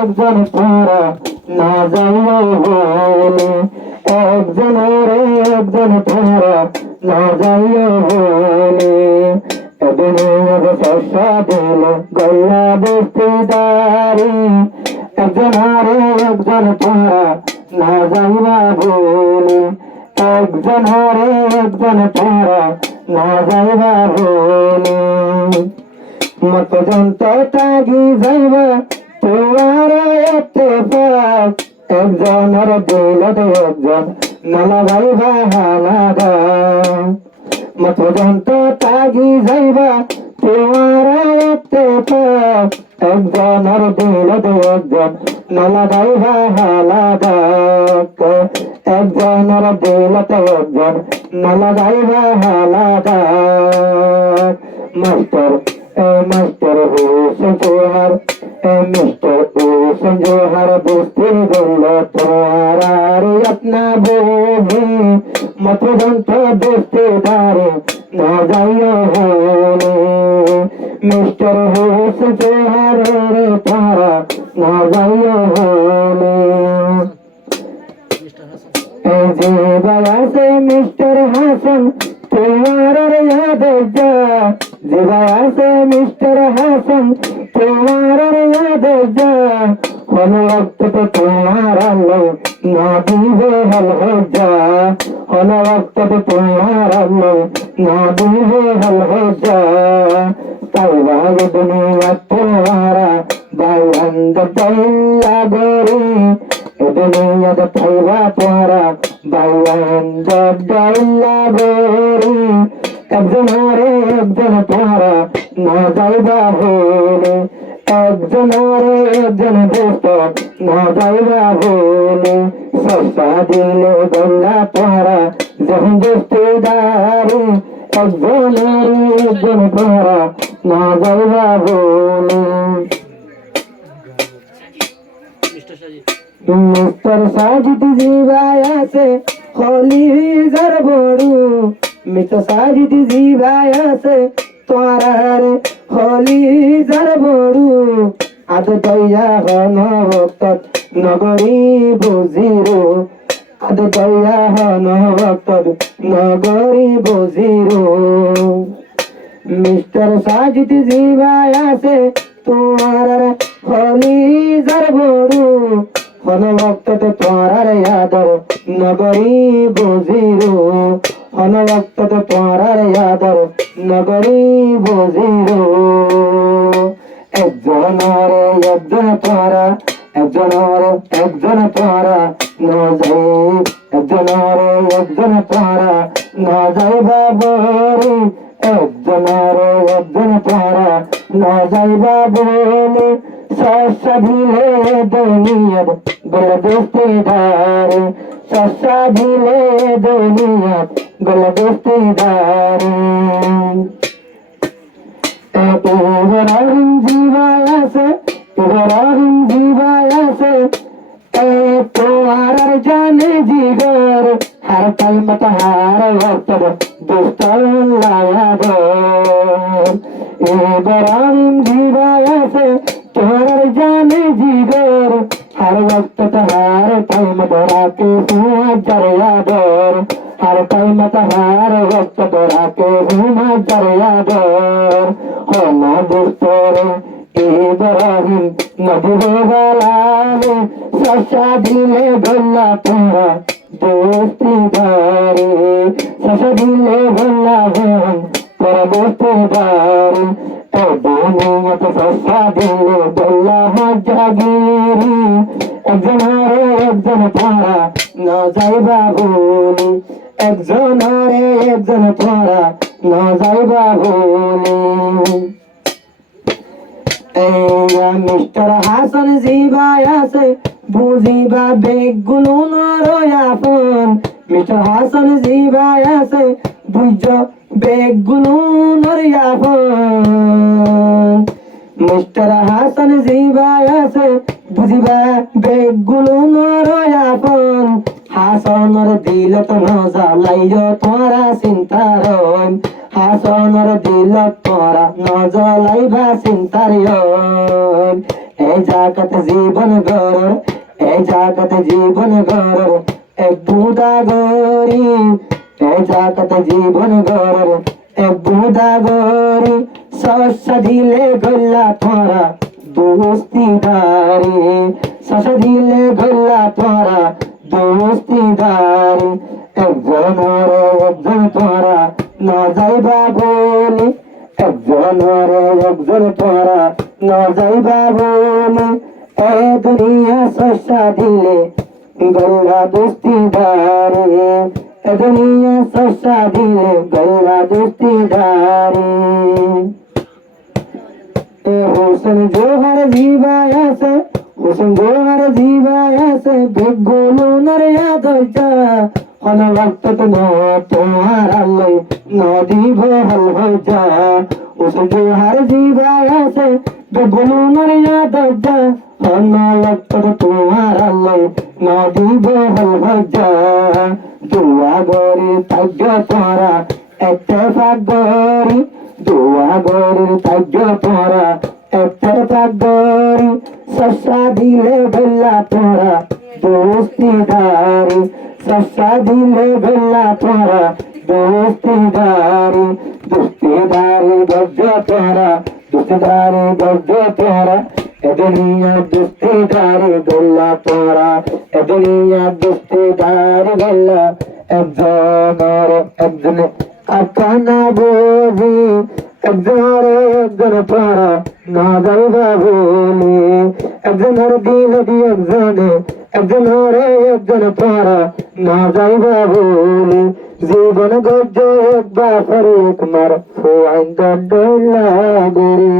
একজন তারা না যাইও বলে একজনের একজন তারা না যাইও বলে শস্য দিল গল্লা বস্তিদারি একজনের একজন তারা না যাইবা বলে একজনের একজন তারা না যাইবা বলে মত যন্ত্র তাগি যাইবা তোমার এত্তেফাক একজনের দিলত একজন না লাগাইবা হালাদা মত যন্ত্র তাগি যাইবা তোমার এত্তেফাক একজনের দিলত একজন না লাগাইবা হালাদা একজনের দিলত একজন না লাগাইবা হালাদা মাস্টার मास्टर हो संजोहर मिस्टर ओ संजोहर दोस्ती बोलो तुम्हारा रे अपना बोले मत जनता दोस्तीदारी ना जाइयो होने मिस्टर हो संजोहर रे तारा ना जाइयो होने जी बाया से मिस्टर हसन तुम्हारा याद जा जीवाया से मिस्टर हसन तुम्हारा याद जा हल वक्त तो तुम्हारा लो ना दीवे हल हो जा हल वक्त तो तुम्हारा लो ना दीवे हल हो जा तैवा ये दुनिया तुम्हारा भाई अंदर तैला गोरी दुनिया तो तैवा तुम्हारा भाई अंदर तैला गोरी একজনের একজন তারা না যাইবা বলে একজনের একজন দোস্ত না যাইবা বলে সস্তা দিলে গল্লা তারা যখন দোস্তিদারি একজনের একজন তারা না যাইবা বলে মিস্টার সাজিদ জিবায়া সে খলি জর বড়ু मित साजिद जीवाया से तोरार होली जर बड़ू आद दया हन वक्त नगरी बुझिरो आद दया हन वक्त नगरी बुझिरो मिस्टर साजिद जीवाया से तोरार होली जर बड़ू हन वक्त तोरार यादर नगरी बुझिरो हन वक्त तोरार यादर नगरी बुझिरो একজনের একজন তারা একজনের একজন তারা না যাই একজনের একজন তারা না যাইবা বলে একজনের একজন তারা না যাইবা বলে শস্য দিলে দুনিয়ার গল দোস্তিদারি শস্য দিলে দুনিয়ার গল দোস্তিদারি इब्राहिम जीवाया से इब्राहिम जीवाया से तुम्हारा जाने जिगर हर पल मत हार वक्त दोस्त लाया दो इब्राहिम जीवाया से तुम्हारा जाने जिगर हर वक्त हार पल मत राके हुआ जरिया दौर हर पल मत हार वक्त राके हुआ जरिया दौर होना दोस्तोरे इब्राहिम नदी गलावे ससा दिले गल्ला तोरा दोस्तीदारी ससा दिले गल्ला तोरा दोस्तीदारी ए दुनिया तो ससा दिले गल्ला मजागिरी একজনের একজন তারা না যাইবা বলে একজনের একজন তারা না যাইবা বলে মিস্টার হাসান জিবায়া সে বুঝিবা বেগুলো নরয়াপন মিস্টার হাসান জিবায়া সে বুঝ বেগুলো নরয়াপন মিস্টার হাসান জিবায়া সে বুঝিবা বেগুলো নরয়াপন হাসনের দিল তো নজালাইও তোরা চিন্তারন হাসনের দিল তোরা নজলাইবা চিন্তারন এই জাগাতে জীবন গড়র, এই জাগাতে জীবন গড়র এক বুদা গরি, এই জাগাতে জীবন গড়র এক বুদা গরি, শস্য দিলে গল্লা তোরা দোস্তিদারি, শস্য দিলে গল্লা তোরা দোস্তিদারি, একজন রে একজন তোরা না যাইবা বলি, একজন রে একজন তোরা না যাইবা বলি, এ দুনিয়া শস্য দিলে গল্লা দোস্তিদারি, এ দুনিয়া শস্য দিলে গল্লা দোস্তিদারি। হোসেন জোহার জীবায় আছে, হোসেন জোহার জীবায় আছে, বেগুলো নরে আদর্জা হন ভক্ত তোমার আল্লাহ নদী বহল হয়ে যা, হোসেন জোহার জীবায় আছে, বেগুলো নরে আদর্জা হন ভক্ত তোমার আল্লাহ নদী বহল হয়ে যা, দুয়া গরি তাজ্য তোরা ইত্তেফাক গরি, দুয়া গরির তাজ্য তোরা ইত্তেফাক গরি, শস্য দিলে গল্লা তোরা দোস্তিদারি, শস্য দিলে গল্লা তোরা দোস্তিদারি, দোস্তিদারি গজ্জ তোরা, দোস্তিদারি গজ্জ তোরা, এ দুনিয়া দোস্তিদারি গল্লা তোরা, এ দুনিয়া দোস্তিদারি গল্লা, একজনের একজনে আকানা বুঝি, একজনের একজন তোরা না যাইবা বলি, একজনের দিল দি একজনে, একজনের একজন তোরা না যাইবা বলি, জীবন গজ্জ একবার ফরিক মার ফুয়াইন দণ্ডলা গরি।